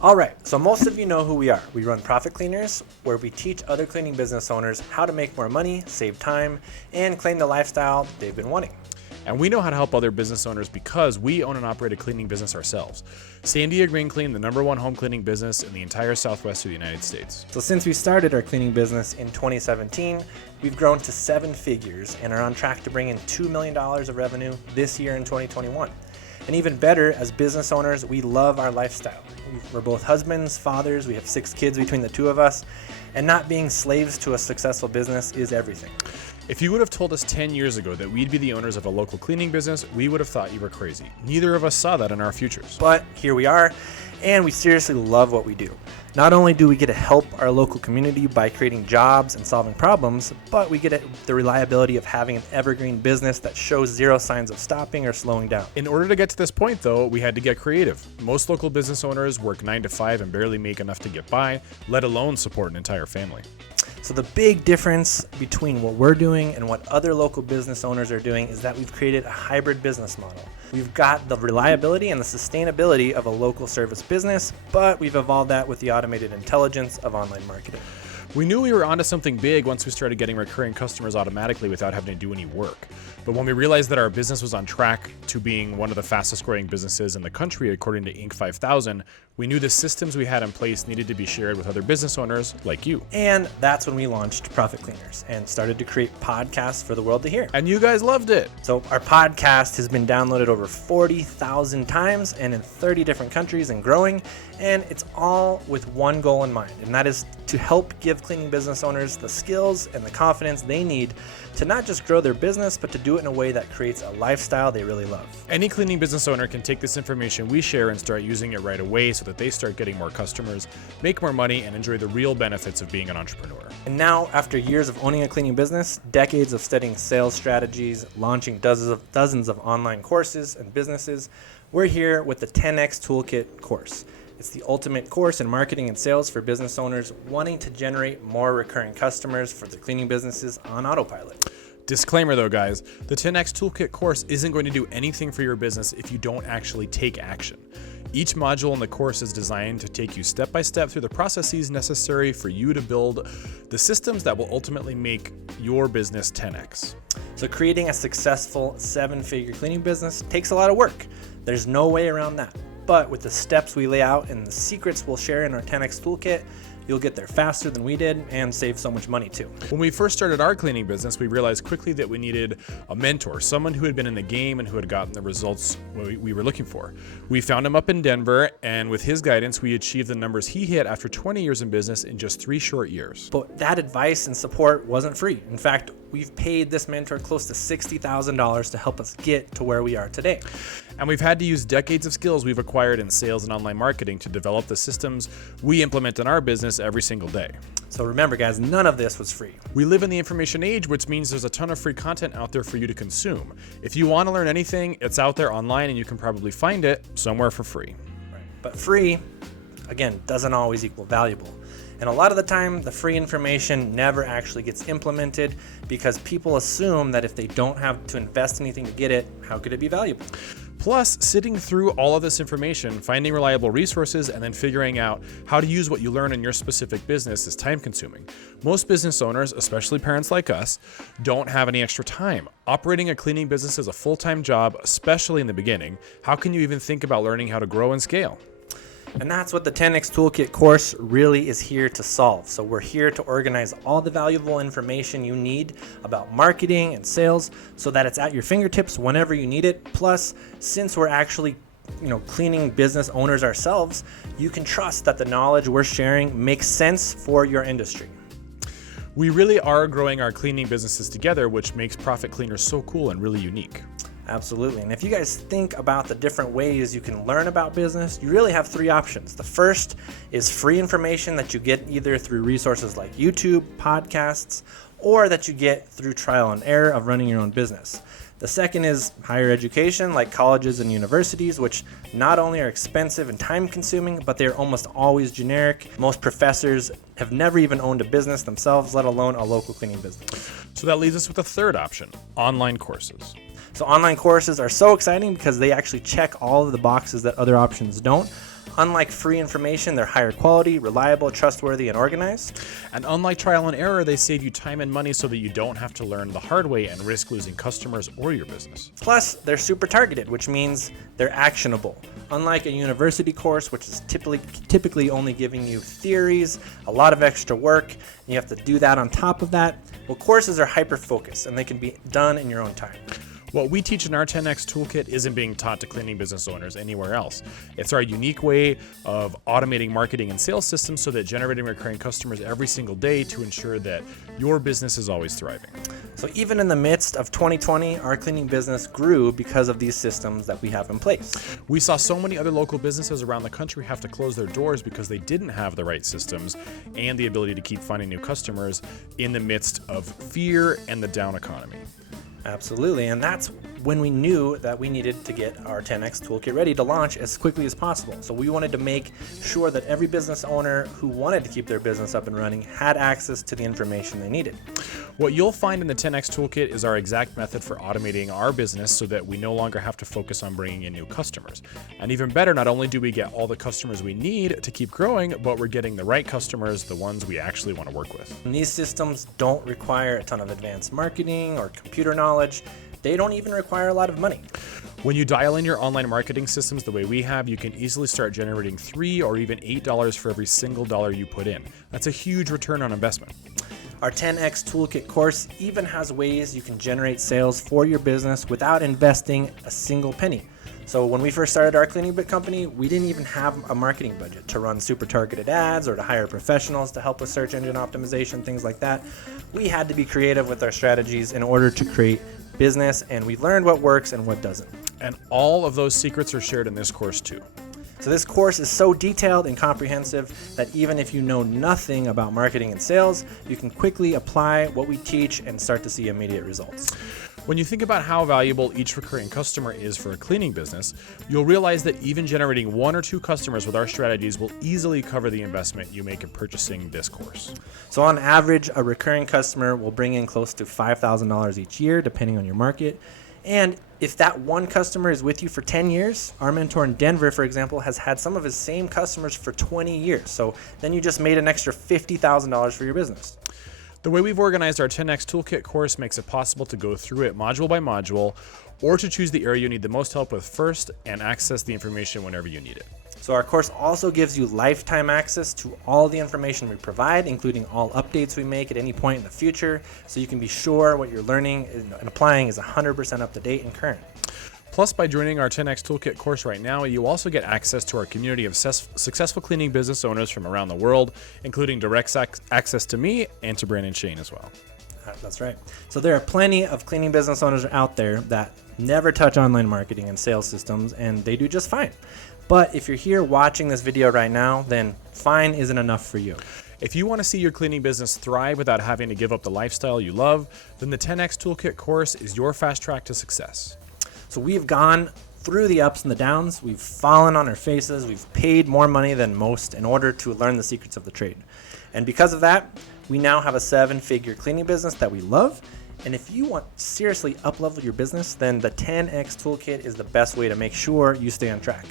All right, so most of you know who we are. We run Profit Cleaners, where we teach other cleaning business owners how to make more money, save time, and claim the lifestyle they've been wanting. And we know how to help other business owners because we own and operate a cleaning business ourselves. Sandy Green Clean, the #1 home cleaning business in the entire southwest of the United States. So since we started our cleaning business in 2017, we've grown to 7 figures and are on track to bring in $2 million of revenue this year in 2021. And even better, as business owners, we love our lifestyle. We're both husbands, fathers, we have 6 kids between the two of us, and not being slaves to a successful business is everything. If you would have told us 10 years ago that we'd be the owners of a local cleaning business, we would have thought you were crazy. Neither of us saw that in our futures. But here we are, and we seriously love what we do. Not only do we get to help our local community by creating jobs and solving problems, but we get the reliability of having an evergreen business that shows zero signs of stopping or slowing down. In order to get to this point, though, we had to get creative. Most local business owners work 9 to 5 and barely make enough to get by, let alone support an entire family. So the big difference between what we're doing and what other local business owners are doing is that we've created a hybrid business model. We've got the reliability and the sustainability of a local service business, but we've evolved that with the automated intelligence of online marketing. We knew we were onto something big once we started getting recurring customers automatically without having to do any work. But when we realized that our business was on track to being one of the fastest growing businesses in the country according to Inc. 5000, we knew the systems we had in place needed to be shared with other business owners like you. And that's when we launched Profit Cleaners and started to create podcasts for the world to hear. And you guys loved it. So our podcast has been downloaded over 40,000 times and in 30 different countries and growing. And it's all with one goal in mind, and that is to help give cleaning business owners the skills and the confidence they need to not just grow their business, but to do it in a way that creates a lifestyle they really love. Any cleaning business owner can take this information we share and start using it right away so that they start getting more customers, make more money, and enjoy the real benefits of being an entrepreneur. And now, after years of owning a cleaning business, decades of studying sales strategies, launching dozens of online courses and businesses, we're here with the 10X Toolkit Course. It's the ultimate course in marketing and sales for business owners wanting to generate more recurring customers for their cleaning businesses on autopilot. Disclaimer though, guys, the 10X Toolkit course isn't going to do anything for your business if you don't actually take action. Each module in the course is designed to take you step by step through the processes necessary for you to build the systems that will ultimately make your business 10X. So creating a successful 7-figure cleaning business takes a lot of work. There's no way around that. But with the steps we lay out and the secrets we'll share in our 10X Toolkit, you'll get there faster than we did and save so much money too. When we first started our cleaning business, we realized quickly that we needed a mentor, someone who had been in the game and who had gotten the results we were looking for. We found him up in Denver, and with his guidance, we achieved the numbers he hit after 20 years in business in just 3 short years. But that advice and support wasn't free. In fact, we've paid this mentor close to $60,000 to help us get to where we are today. And we've had to use decades of skills we've acquired in sales and online marketing to develop the systems we implement in our business every single day. So remember, guys, none of this was free. We live in the information age, which means there's a ton of free content out there for you to consume. If you want to learn anything, it's out there online and you can probably find it somewhere for free. Right. But free, again, doesn't always equal valuable. And a lot of the time, the free information never actually gets implemented because people assume that if they don't have to invest anything to get it, how could it be valuable? Plus, sitting through all of this information, finding reliable resources, and then figuring out how to use what you learn in your specific business is time consuming. Most business owners, especially parents like us, don't have any extra time. Operating a cleaning business is a full-time job, especially in the beginning. How can you even think about learning how to grow and scale? And that's what the 10X Toolkit course really is here to solve. So we're here to organize all the valuable information you need about marketing and sales so that it's at your fingertips whenever you need it. Plus, since we're actually cleaning business owners ourselves, you can trust that the knowledge we're sharing makes sense for your industry. We really are growing our cleaning businesses together, which makes Profit Cleaners so cool and really unique. Absolutely. And if you guys think about the different ways you can learn about business, you really have 3 options. The first is free information that you get either through resources like YouTube, podcasts, or that you get through trial and error of running your own business. The second is higher education like colleges and universities, which not only are expensive and time consuming, but they're almost always generic. Most professors have never even owned a business themselves, let alone a local cleaning business. So that leaves us with a third option, online courses. So online courses are so exciting because they actually check all of the boxes that other options don't. Unlike free information, they're higher quality, reliable, trustworthy, and organized. And unlike trial and error, they save you time and money so that you don't have to learn the hard way and risk losing customers or your business. Plus, they're super targeted, which means they're actionable. Unlike a university course, which is typically only giving you theories, a lot of extra work, and you have to do that on top of that, well, courses are hyper-focused, and they can be done in your own time. What we teach in our 10X Toolkit isn't being taught to cleaning business owners anywhere else. It's our unique way of automating marketing and sales systems so that generating recurring customers every single day to ensure that your business is always thriving. So even in the midst of 2020, our cleaning business grew because of these systems that we have in place. We saw so many other local businesses around the country have to close their doors because they didn't have the right systems and the ability to keep finding new customers in the midst of fear and the down economy. Absolutely, and that's when we knew that we needed to get our 10X Toolkit ready to launch as quickly as possible. So we wanted to make sure that every business owner who wanted to keep their business up and running had access to the information they needed. What you'll find in the 10X Toolkit is our exact method for automating our business so that we no longer have to focus on bringing in new customers. And even better, not only do we get all the customers we need to keep growing, but we're getting the right customers, the ones we actually want to work with. And these systems don't require a ton of advanced marketing or computer knowledge. They don't even require a lot of money. When you dial in your online marketing systems the way we have, you can easily start generating $3 or even $8 for every single dollar you put in. That's a huge return on investment. Our 10X Toolkit course even has ways you can generate sales for your business without investing a single penny. So when we first started our cleaning bit company, we didn't even have a marketing budget to run super targeted ads or to hire professionals to help with search engine optimization, things like that. We had to be creative with our strategies in order to create business, and we learned what works and what doesn't. And all of those secrets are shared in this course too. So this course is so detailed and comprehensive that even if you know nothing about marketing and sales, you can quickly apply what we teach and start to see immediate results. When you think about how valuable each recurring customer is for a cleaning business, you'll realize that even generating 1 or 2 customers with our strategies will easily cover the investment you make in purchasing this course. So on average, a recurring customer will bring in close to $5,000 each year, depending on your market. And if that one customer is with you for 10 years, our mentor in Denver, for example, has had some of his same customers for 20 years. So then you just made an extra $50,000 for your business. The way we've organized our 10X Toolkit course makes it possible to go through it module by module, or to choose the area you need the most help with first and access the information whenever you need it. So our course also gives you lifetime access to all the information we provide, including all updates we make at any point in the future, so you can be sure what you're learning and applying is 100% up to date and current. Plus, by joining our 10X Toolkit course right now, you also get access to our community of successful cleaning business owners from around the world, including direct access to me and to Brandon Shane as well. That's right. So there are plenty of cleaning business owners out there that never touch online marketing and sales systems, and they do just fine. But if you're here watching this video right now, then fine isn't enough for you. If you want to see your cleaning business thrive without having to give up the lifestyle you love, then the 10X Toolkit course is your fast track to success. So we've gone through the ups and the downs. We've fallen on our faces. We've paid more money than most in order to learn the secrets of the trade. And because of that, we now have a 7-figure cleaning business that we love. And if you want to seriously up-level your business, then the 10X Toolkit is the best way to make sure you stay on track.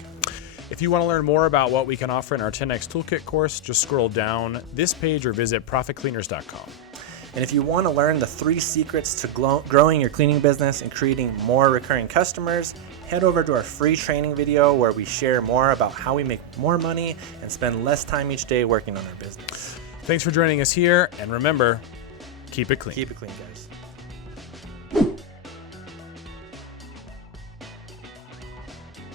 If you want to learn more about what we can offer in our 10X Toolkit course, just scroll down this page or visit profitcleaners.com. And if you want to learn the 3 secrets to growing your cleaning business and creating more recurring customers, head over to our free training video where we share more about how we make more money and spend less time each day working on our business. Thanks for joining us here, and remember, keep it clean. Keep it clean, guys.